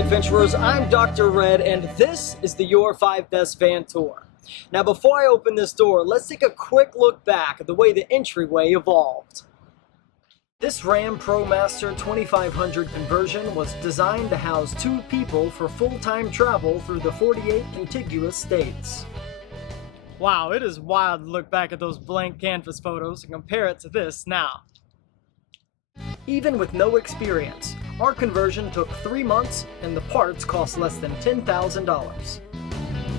adventurers, I'm Dr. Red, and this is the Your 5 Best Van Tour. Now before I open this door, let's take a quick look back at the way the entryway evolved. This Ram ProMaster 2500 conversion was designed to house 2 people for full-time travel through the 48 contiguous states. Wow, it is wild to look back at those blank canvas photos and compare it to this now. Even with no experience, our conversion took 3 months and the parts cost less than $10,000.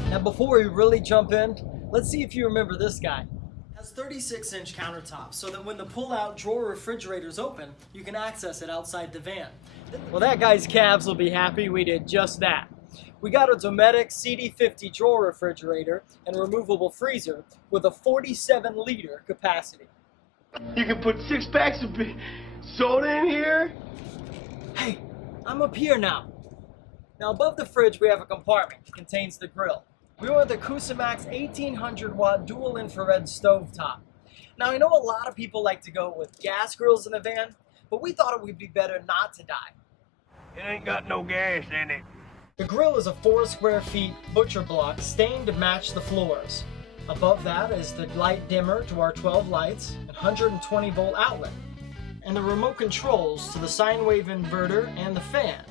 Now before we really jump in, let's see if you remember this guy. It has 36-inch countertops so that when the pull-out drawer refrigerator's open, you can access it outside the van. Well, that guy's calves will be happy we did just that. We got a Dometic CD50 drawer refrigerator and removable freezer with a 47-liter capacity. You can put 6 packs of soda in here? Hey, I'm up here now. Now above the fridge we have a compartment that contains the grill. We went with the Cusimax 1800 watt dual infrared stovetop. Now I know a lot of people like to go with gas grills in the van, but we thought it would be better not to die. It ain't got no gas in it. The grill is a 4 square feet butcher block stained to match the floors. Above that is the light dimmer to our 12 lights and 120 volt outlet, and the remote controls to the sine wave inverter and the fan.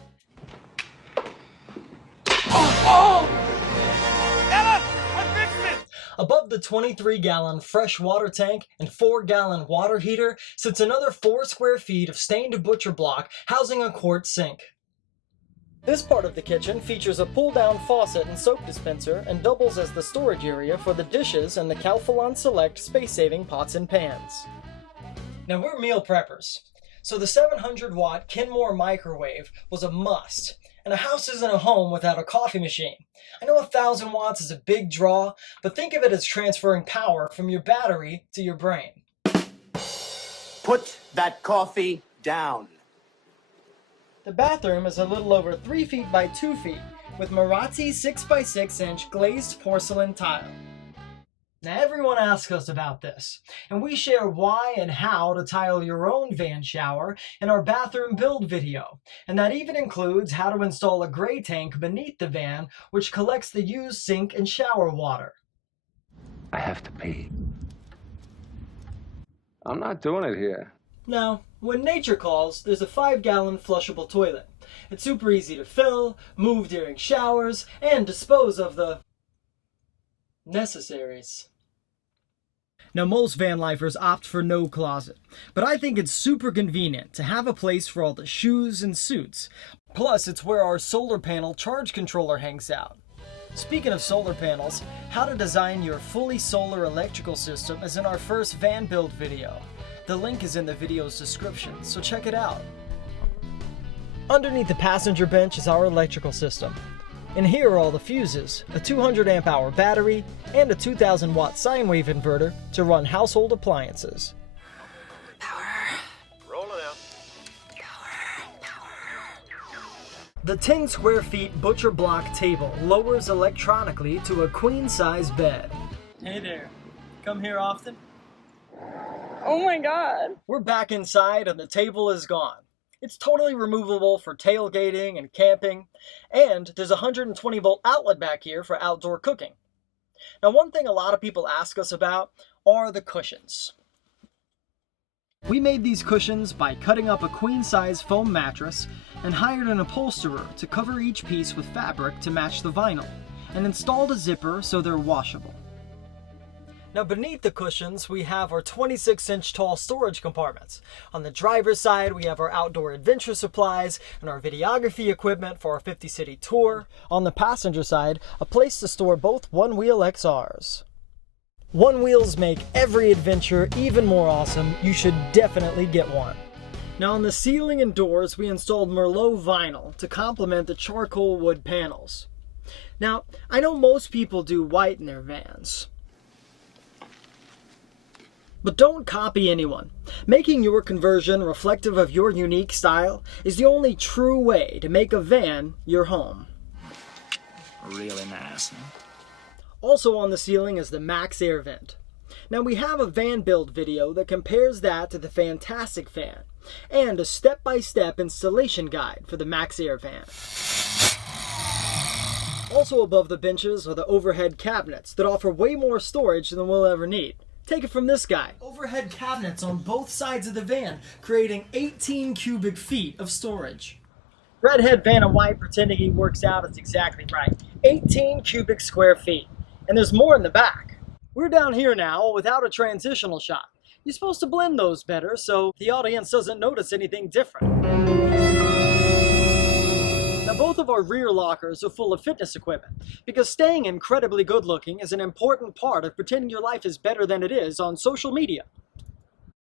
Ella, I fixed it! Above the 23-gallon fresh water tank and 4-gallon water heater sits another 4 square feet of stained butcher block housing a quart sink. This part of the kitchen features a pull-down faucet and soap dispenser and doubles as the storage area for the dishes and the Calphalon Select space-saving pots and pans. Now we're meal preppers, so the 700-watt Kenmore microwave was a must, and a house isn't a home without a coffee machine. I know 1,000 watts is a big draw, but think of it as transferring power from your battery to your brain. Put that coffee down. The bathroom is a little over 3 feet by 2 feet, with Marazzi 6x6 inch glazed porcelain tile. Now everyone asks us about this, and we share why and how to tile your own van shower in our bathroom build video, and that even includes how to install a gray tank beneath the van which collects the used sink and shower water. I have to pee. I'm not doing it here. Now, when nature calls, there's a 5-gallon flushable toilet. It's super easy to fill, move during showers, and dispose of the necessaries. Now most van lifers opt for no closet, but I think it's super convenient to have a place for all the shoes and suits. Plus, it's where our solar panel charge controller hangs out. Speaking of solar panels, how to design your fully solar electrical system is in our first van build video. The link is in the video's description, so check it out. Underneath the passenger bench is our electrical system. And here are all the fuses, a 200 amp hour battery, and a 2000 watt sine wave inverter to run household appliances. Power. Rolling out. Power. The 10 square feet butcher block table lowers electronically to a queen size bed. Hey there, come here often? Oh my god. We're back inside and the table is gone. It's totally removable for tailgating and camping, and there's a 120 volt outlet back here for outdoor cooking. Now one thing a lot of people ask us about are the cushions. We made these cushions by cutting up a queen size foam mattress and hired an upholsterer to cover each piece with fabric to match the vinyl, and installed a zipper so they're washable. Now beneath the cushions, we have our 26-inch tall storage compartments. On the driver's side, we have our outdoor adventure supplies and our videography equipment for our 50-city tour. On the passenger side, a place to store both one-wheel XRs. One wheels make every adventure even more awesome. You should definitely get one. Now on the ceiling and doors, we installed Merlot vinyl to complement the charcoal wood panels. Now, I know most people do white in their vans, but don't copy anyone. Making your conversion reflective of your unique style is the only true way to make a van your home. Really nice, huh? Also on the ceiling is the Max Air Vent. Now we have a van build video that compares that to the Fantastic Fan, and a step-by-step installation guide for the Max Air Van. Also above the benches are the overhead cabinets that offer way more storage than we'll ever need. Take it from this guy. Overhead cabinets on both sides of the van, creating 18 cubic feet of storage. Redhead Vanna White pretending he works out is exactly right. 18 cubic square feet. And there's more in the back. We're down here now without a transitional shot. You're supposed to blend those better so the audience doesn't notice anything different. Now both of our rear lockers are full of fitness equipment, because staying incredibly good looking is an important part of pretending your life is better than it is on social media.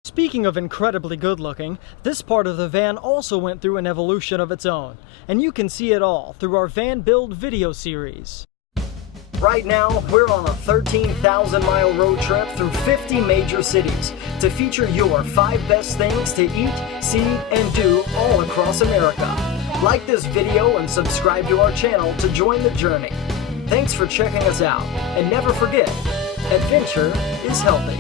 Speaking of incredibly good looking, this part of the van also went through an evolution of its own, and you can see it all through our van build video series. Right now, we're on a 13,000-mile road trip through 50 major cities to feature your 5 best things to eat, see, and do all across America. Like this video and subscribe to our channel to join the journey. Thanks for checking us out, and never forget, adventure is healthy.